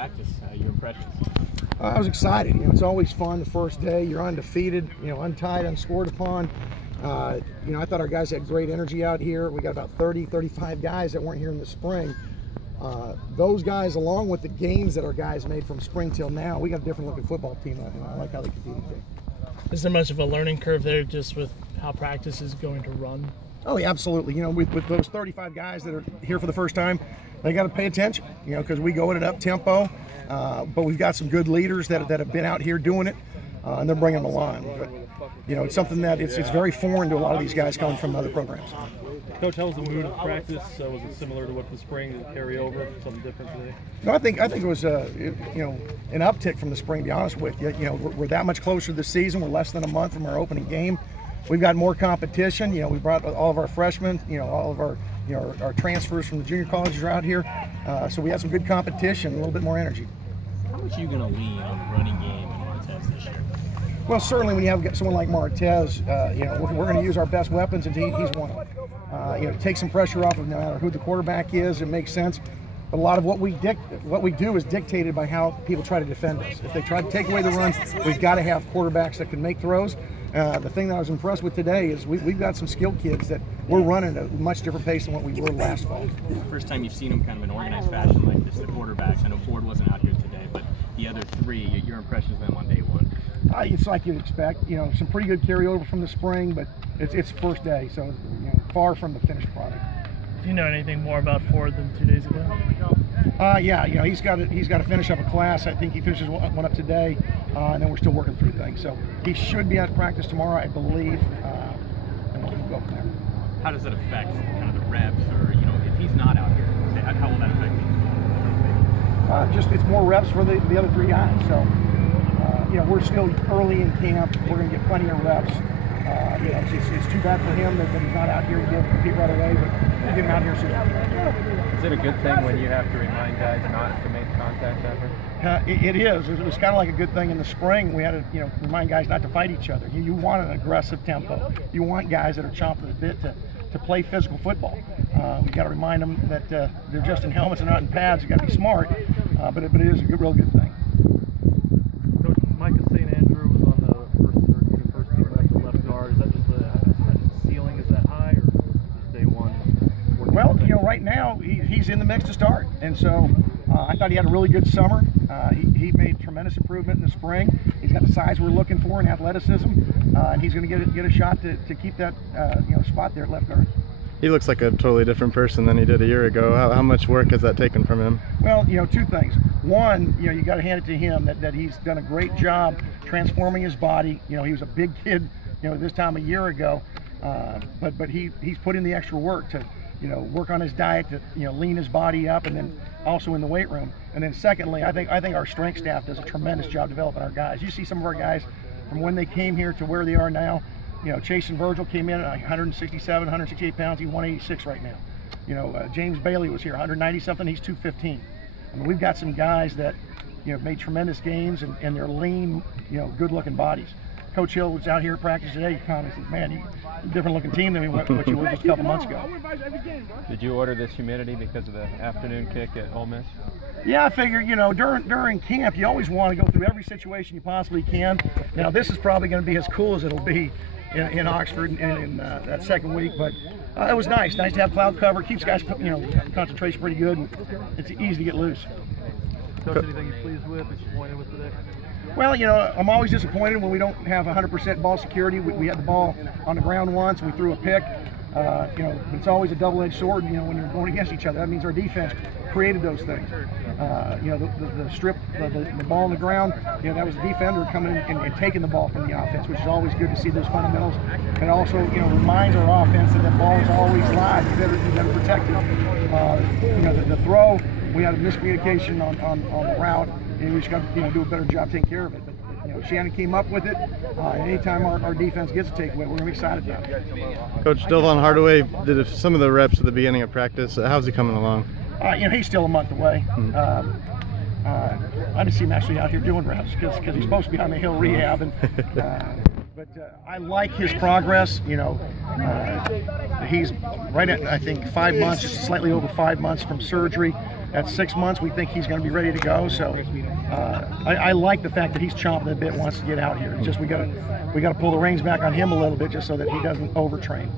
practice. Your impressions? I was excited. It's always fun the first day. You're undefeated, untied, unscored upon. I thought our guys had great energy out here. We got about 30, 35 guys that weren't here in the spring. Those guys, along with the gains that our guys made from spring till now, we got a different looking football team, and I like how they competed today. Is there much of a learning curve there just with how practice is going to run? Oh, yeah, absolutely. With those 35 guys that are here for the first time, they got to pay attention, because we go at an up tempo, but we've got some good leaders that have been out here doing it, and they're bringing them along. But, it's something that it's very foreign to a lot of these guys coming from other programs. Coach, how was the mood of practice? Was it similar to what the spring carry over? Something different today? No, I think it was an uptick from the spring. To be honest with you, we're that much closer this season. We're less than a month from our opening game. We've got more competition. We brought all of our freshmen. All of our transfers from the junior colleges are out here. So we have some good competition, a little bit more energy. How much are you going to lean on the running game and Martez this year? Well, certainly when you have someone like Martez, we're going to use our best weapons, and he's one of them. Take some pressure off of no matter who the quarterback is. It makes sense. But a lot of what we do is dictated by how people try to defend us. If they try to take away the run, we've got to have quarterbacks that can make throws. The thing that I was impressed with today is we've got some skilled kids that we're running at a much different pace than what we were last fall. First time you've seen them kind of in organized fashion like this, the quarterbacks. I know Ford wasn't out here today, but the other three, your impressions of them on day one? It's like you'd expect. Some pretty good carryover from the spring, but it's first day, so far from the finished product. Do you know anything more about Ford than 2 days ago? Yeah, he's got to finish up a class. I think he finishes one up today, and then we're still working through things. So he should be at practice tomorrow, I believe, and we'll go from there. How does that affect kind of the reps, or if he's not out here, how will that affect things? It's more reps for the other three guys. So we're still early in camp. We're going to get plenty of reps. It's too bad for him that he's not out here to be able to compete right away, but we'll get him out here soon. Is it a good thing when you have to remind guys not to make contact ever? It is. It was kind of like a good thing in the spring. We had to remind guys not to fight each other. You want an aggressive tempo. You want guys that are chomping at the bit to play physical football. We've got to remind them that they're just in helmets and not in pads. You've got to be smart, but it is a real good thing. Well, right now he's in the mix to start, and so I thought he had a really good summer. He made tremendous improvement in the spring. He's got the size we're looking for and athleticism, and he's going to get a shot to keep that spot there at left guard. He looks like a totally different person than he did a year ago. How much work has that taken from him? Well, two things. One, you got to hand it to him that he's done a great job transforming his body. He was a big kid, this time a year ago, but he's put in the extra work to work on his diet, to lean his body up, and then also in the weight room. And then secondly, I think our strength staff does a tremendous job developing our guys. You see some of our guys from when they came here to where they are now. Chase and Virgil came in at 167, 168 pounds. He's 186 right now. James Bailey was here, 190 something. He's 215. I mean, we've got some guys that made tremendous gains, and they're lean, good-looking bodies. Coach Hill was out here at practice today. He commented, said, "Man, you're a different looking team than what you were just a couple months ago." Did you order this humidity because of the afternoon kick at Ole Miss? Yeah, I figure, during camp, you always want to go through every situation you possibly can. Now, this is probably going to be as cool as it'll be in Oxford in that second week, but it was nice to have cloud cover. Keeps guys, concentration pretty good, and it's easy to get loose. Coach, anything you're pleased with, disappointed with today? Well, I'm always disappointed when we don't have 100% ball security. We had the ball on the ground once, we threw a pick. It's always a double-edged sword, when you're going against each other. That means our defense created those things. The strip, the ball on the ground, that was the defender coming in and taking the ball from the offense, which is always good to see those fundamentals. And also, reminds our offense that ball is always live. You better protect it. The throw, we had a miscommunication on the route, and we just got to do a better job taking care of it. But Shannon came up with it. Anytime our defense gets a takeaway, we're really excited about it. Coach Delvon Hardaway did some of the reps at the beginning of practice. How's he coming along? He's still a month away. I didn't see him actually out here doing reps because he's supposed to be on the hill rehab. But but I like his progress. You know, he's right at, I think, 5 months, slightly over 5 months from surgery. At 6 months, we think he's going to be ready to go. So I like the fact that he's chomping a bit, wants to get out here. It's just we got to pull the reins back on him a little bit, just so that he doesn't overtrain.